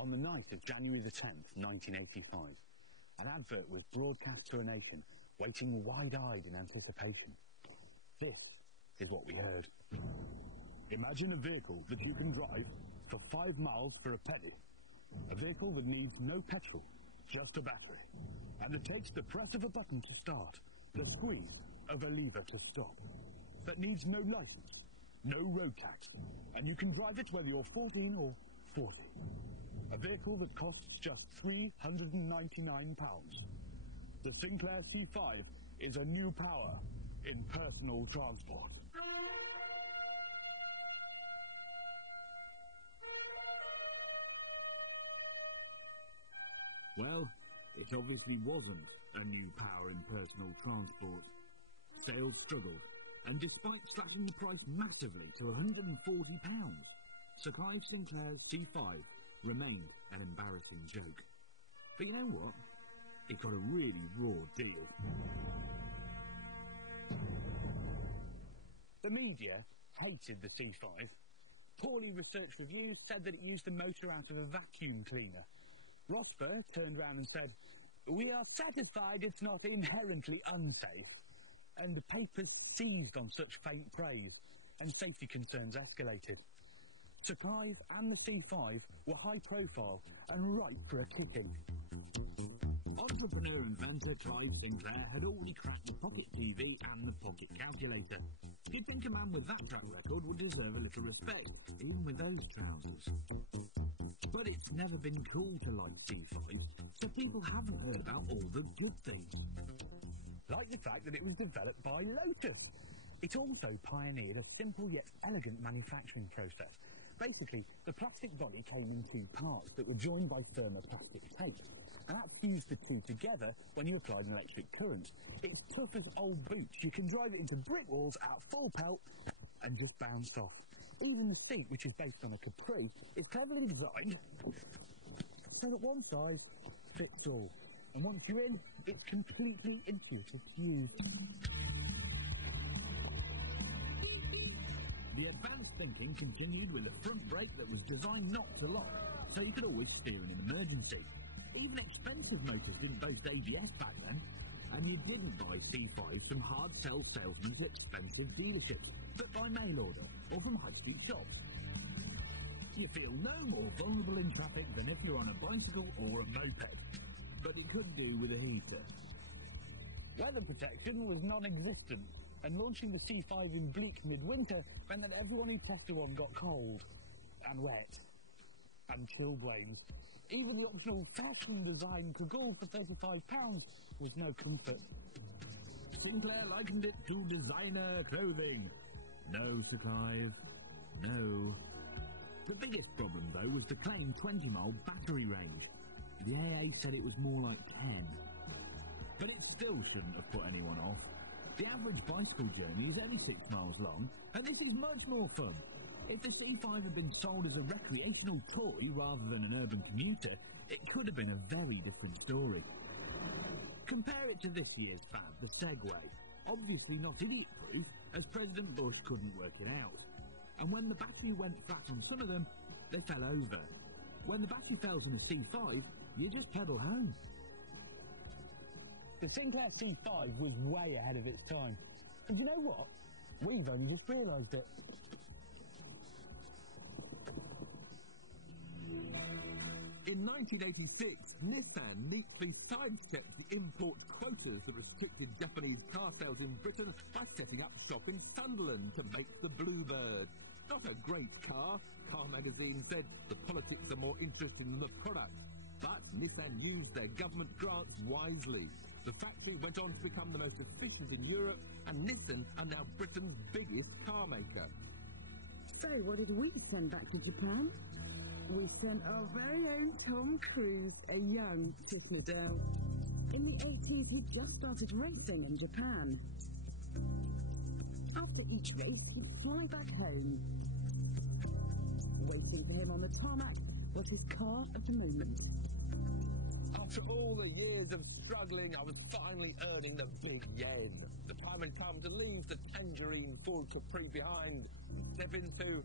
On the night of January the 10th, 1985, an advert was broadcast to a nation, waiting wide-eyed in anticipation. This is what we heard. Imagine a vehicle that you can drive for 5 miles for a penny. A vehicle that needs no petrol, just a battery. And that takes the press of a button to start, the squeeze of a lever to stop. That needs no license, no road tax, and you can drive it whether you're 14 or 40. A vehicle that costs just £399. The Sinclair C5 is a new power in personal transport. Well, it obviously wasn't a new power in personal transport. Sales struggled, and despite slashing the price massively to £140, Sakai Sinclair's C5 remained an embarrassing joke. But you know what? It got a really raw deal. The media hated the C5. Poorly researched reviews said that it used the motor out of a vacuum cleaner. Rothberg turned around and said, "We are satisfied it's not inherently unsafe." And the papers seized on such faint praise, and safety concerns escalated. Sakai and the C5 were high profile and ripe for a kicking. Entrepreneur and inventor Clive Sinclair had already cracked the pocket TV and the pocket calculator. You'd think a man with that track record would deserve a little respect, even with those trousers. But it's never been cool to like C5, so people haven't heard about all the good things. Like the fact that it was developed by Lotus. It also pioneered a simple yet elegant manufacturing process. Basically, the plastic body came in 2 parts that were joined by thermoplastic tape, and that fused the two together when you applied an electric current. It's tough as old boots. You can drive it into brick walls at full pelt and just bounced off. Even the seat, which is based on a Capri, is cleverly designed so that one size fits all. And once you're in, it's completely intuitive to use. The advanced thinking continued with a front brake that was designed not to lock, so you could always steer in an emergency. Even expensive motors didn't boast ABS back then, and you didn't buy C5s from hard-sell salesmen at expensive dealerships, but by mail order or from high-street shops. You feel no more vulnerable in traffic than if you're on a bicycle or a moped, but it could do with a heater. Weather protection was non-existent, and launching the C5 in bleak midwinter meant that everyone who tested one got cold, and wet, and chilblains. Even the optional fashion design cagoule for £35 was no comfort. Sinclair likened it to designer clothing. No, Sakai, no. The biggest problem, though, was the claimed 20-mile battery range. The AA said it was more like 10. But it still shouldn't have put anyone off. The average bicycle journey is only 6 miles long, and this is much more fun. If the C5 had been sold as a recreational toy rather than an urban commuter, it could have been a very different story. Compare it to this year's fad, the Segway. Obviously not idiot-proof, as President Bush couldn't work it out. And when the battery went flat on some of them, they fell over. When the battery fails in a C5, you just pedal home. The Sinclair C5 was way ahead of its time. And you know what? We've only just realised it. In 1986, Nissan neatly sidestepped the import quotas that restricted Japanese car sales in Britain by setting up shop in Sunderland to make the Bluebird. Not a great car, Car Magazine said. The politics are more interested in the product. But Nissan used their government grants wisely. The factory went on to become the most efficient in Europe, and Nissan are now Britain's biggest car maker. So, what did we send back to Japan? We sent our very own Tom Cruise, a young Citadel. In the 80s, he just started racing in Japan. After each race, he'd fly back home. Waiting for him on the tarmac was his car of the moment. After all the years of struggling, I was finally earning the big yen. The time had come to leave the tangerine Ford Capri behind and step into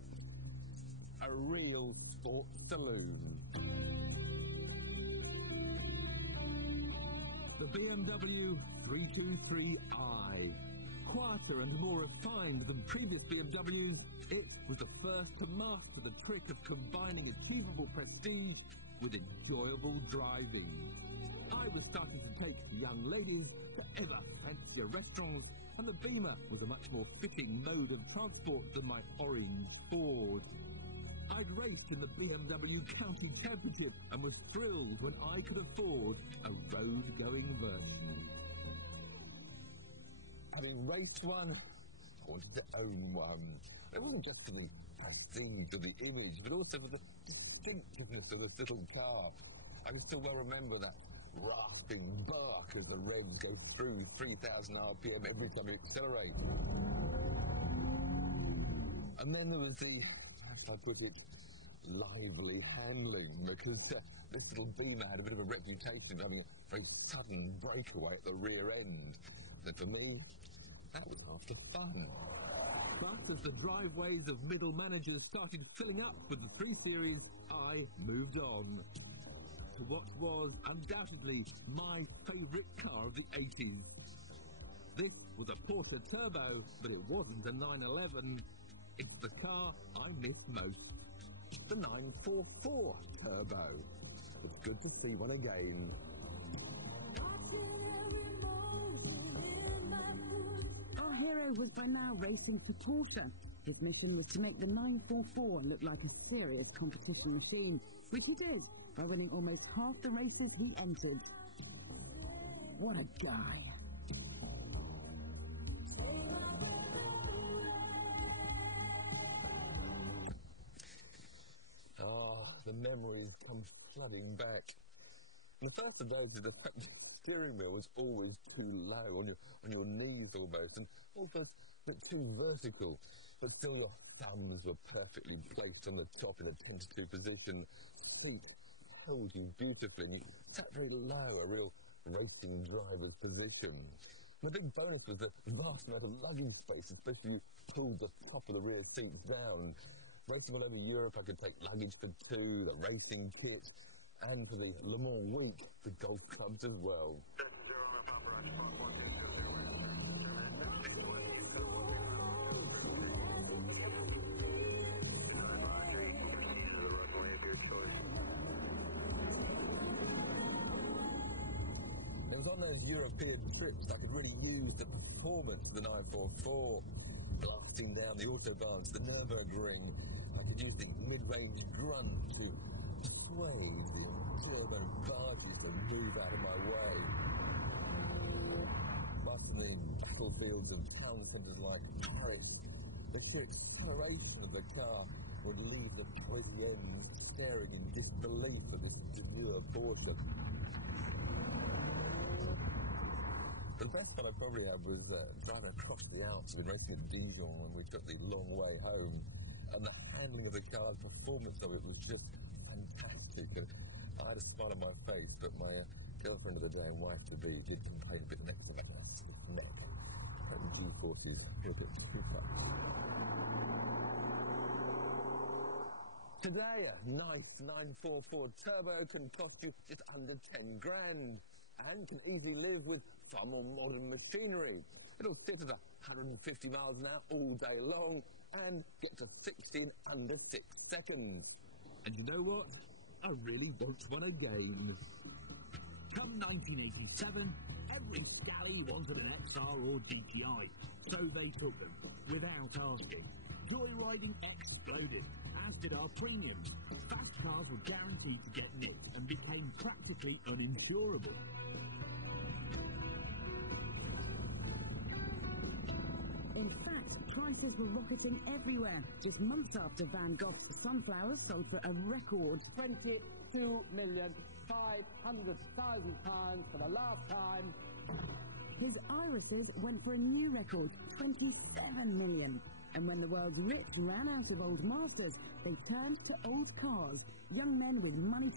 a real sports saloon. the BMW 323i. Quieter and more refined than previous BMWs, it was the first to master the trick of combining achievable prestige with enjoyable driving. I was starting to take young ladies to ever fancier restaurants, and the Beamer was a much more fitting mode of transport than my orange Ford. I'd raced in the BMW County Championship and was thrilled when I could afford a road-going version. Having raced one, I wanted to own one. It wasn't just for the prestige of the image, but also for the distinctiveness of this little car. I can still well remember that rafting bark as the revs go through 3,000 RPM every time you accelerate. And then there was the, how I put it, lively handling, because this little Beamer had a bit of a reputation of having a very sudden breakaway at the rear end. So for me, that was half the fun. But as the driveways of middle managers started filling up with the 3 Series, I moved on to what was undoubtedly my favourite car of the 80s. This was a Porter Turbo, but it wasn't a 911. It's the car I miss most. The 944 Turbo. It's good to see one again. Our hero was by now racing for Porsche. His mission was to make the 944 look like a serious competition machine, which he did by winning almost half the races he entered. What a guy. The memories come flooding back. And the first of those is the fact that the steering wheel was always too low, on your knees almost, and also too vertical. But still your thumbs were perfectly placed on the top in a tentative position. Seat held you beautifully, and you sat very low, a real racing driver's position. And the big bonus was the vast amount of luggage space, especially if you pulled the top of the rear seats down. Racing all over Europe, I could take luggage for 2, the racing kit, and for the Le Mans week, the golf clubs as well. It was on those European trips I could really use the performance of the 944, blasting down the autobahns, the Nürburgring. I could use the mid-range grunt to persuade the German barges to move out of my way. But in the battlefields of town centres like Paris, the sheer acceleration of the car would leave the Parisians staring in disbelief at this demure Porsche. The best fun I probably had was driving across the Alps and racing at Dijon when we took the long way home. And the handling of the car, the performance of it was just fantastic. And I had a smile on my face, but my girlfriend of the day and wife-to-be did complain a bit next to me. Neck. That was G40s. Today, a nice 944 Turbo can cost you just under 10 grand. And can easily live with far more modern machinery. It'll sit at 150 miles an hour all day long and get to 60 in under 6 seconds. And you know what? I really want one again. Come 1987, every galley wanted an XR or DPI, so they took them, without asking. Joyriding exploded, as did our premiums. Fast cars were guaranteed to get nicked and became practically uninsurable. In fact, prices were rocketing everywhere. Just months after Van Gogh's sunflowers sold for a record £22,500,000 for the last time. His irises went for a new record, 27 million. And when the world's rich ran out of old masters, they turned to old cars. Young men with money to